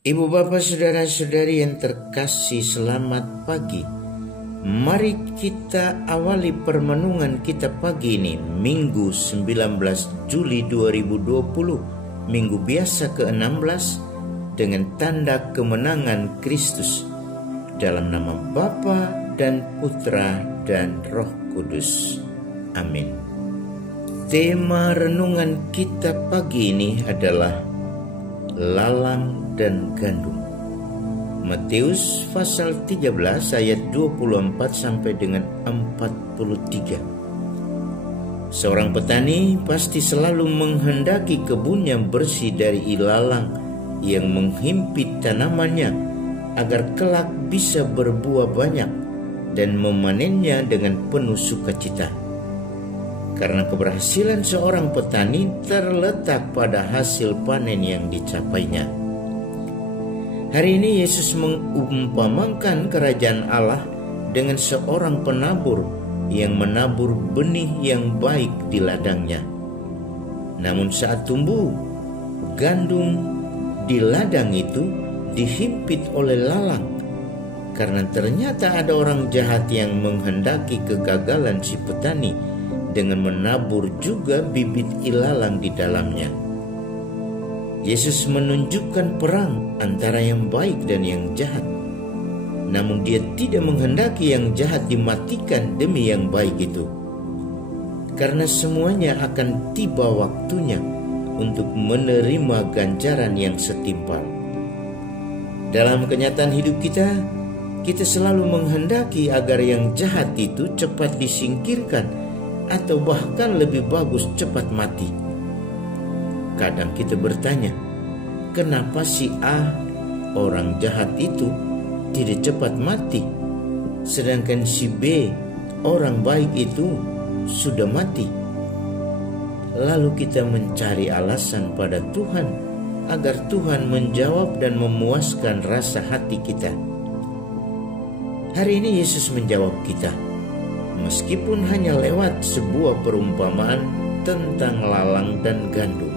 Ibu bapak saudara-saudari yang terkasih, selamat pagi. Mari kita awali permenungan kita pagi ini, Minggu 19 Juli 2020, Minggu biasa ke-16, dengan tanda kemenangan Kristus. Dalam nama Bapa dan Putra dan Roh Kudus. Amin. Tema renungan kita pagi ini adalah lalang dan gandum. Matius pasal 13 ayat 24 sampai dengan 43. Seorang petani pasti selalu menghendaki kebunnya bersih dari ilalang yang menghimpit tanamannya, agar kelak bisa berbuah banyak dan memanennya dengan penuh sukacita. Karena keberhasilan seorang petani terletak pada hasil panen yang dicapainya. Hari ini Yesus mengumpamakan kerajaan Allah dengan seorang penabur yang menabur benih yang baik di ladangnya. Namun saat tumbuh, gandum di ladang itu dihimpit oleh lalang, karena ternyata ada orang jahat yang menghendaki kegagalan si petani dengan menabur juga bibit ilalang di dalamnya. Yesus menunjukkan perang antara yang baik dan yang jahat. Namun dia tidak menghendaki yang jahat dimatikan demi yang baik itu, karena semuanya akan tiba waktunya untuk menerima ganjaran yang setimpal. Dalam kenyataan hidup kita selalu menghendaki agar yang jahat itu cepat disingkirkan, atau bahkan lebih bagus cepat mati. Kadang kita bertanya, kenapa si A, orang jahat itu, tidak cepat mati, sedangkan si B, orang baik itu, sudah mati? Lalu kita mencari alasan pada Tuhan agar Tuhan menjawab dan memuaskan rasa hati kita. Hari ini Yesus menjawab kita, meskipun hanya lewat sebuah perumpamaan tentang lalang dan gandum.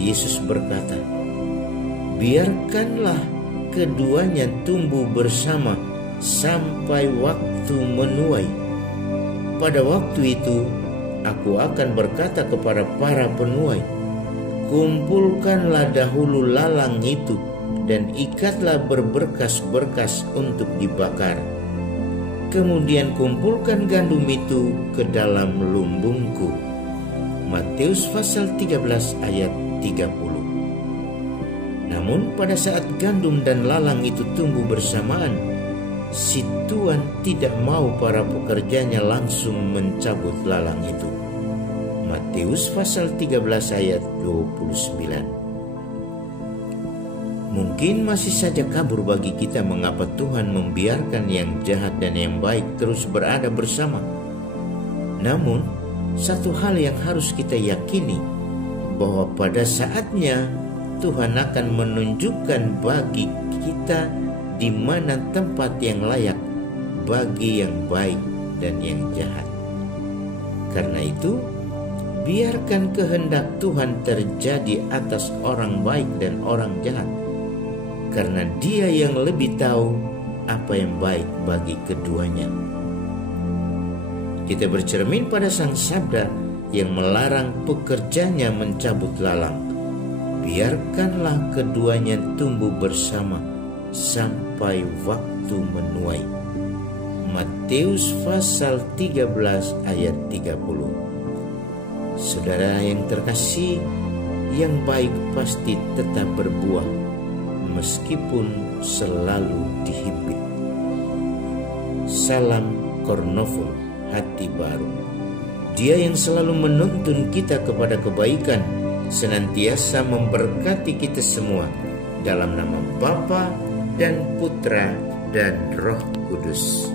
Yesus berkata, biarkanlah keduanya tumbuh bersama sampai waktu menuai. Pada waktu itu, aku akan berkata kepada para penuai, kumpulkanlah dahulu lalang itu dan ikatlah berberkas-berkas untuk dibakar. Kemudian kumpulkan gandum itu ke dalam lumbungku. Matius pasal 13 ayat 30. Namun pada saat gandum dan lalang itu tumbuh bersamaan, si tuan tidak mau para pekerjanya langsung mencabut lalang itu. Matius pasal 13 ayat 29. Mungkin masih saja kabur bagi kita mengapa Tuhan membiarkan yang jahat dan yang baik terus berada bersama. Namun, satu hal yang harus kita yakini, bahwa pada saatnya Tuhan akan menunjukkan bagi kita di mana tempat yang layak bagi yang baik dan yang jahat. Karena itu, biarkan kehendak Tuhan terjadi atas orang baik dan orang jahat, karena Dia yang lebih tahu apa yang baik bagi keduanya. Kita bercermin pada Sang Sabda yang melarang pekerjanya mencabut lalang. Biarkanlah keduanya tumbuh bersama sampai waktu menuai. Matius pasal 13 ayat 30. Saudara yang terkasih, yang baik pasti tetap berbuah, meskipun selalu dihimpit. Salam Kornovum, hati baru. Dia yang selalu menuntun kita kepada kebaikan, senantiasa memberkati kita semua, dalam nama Bapa dan Putra dan Roh Kudus.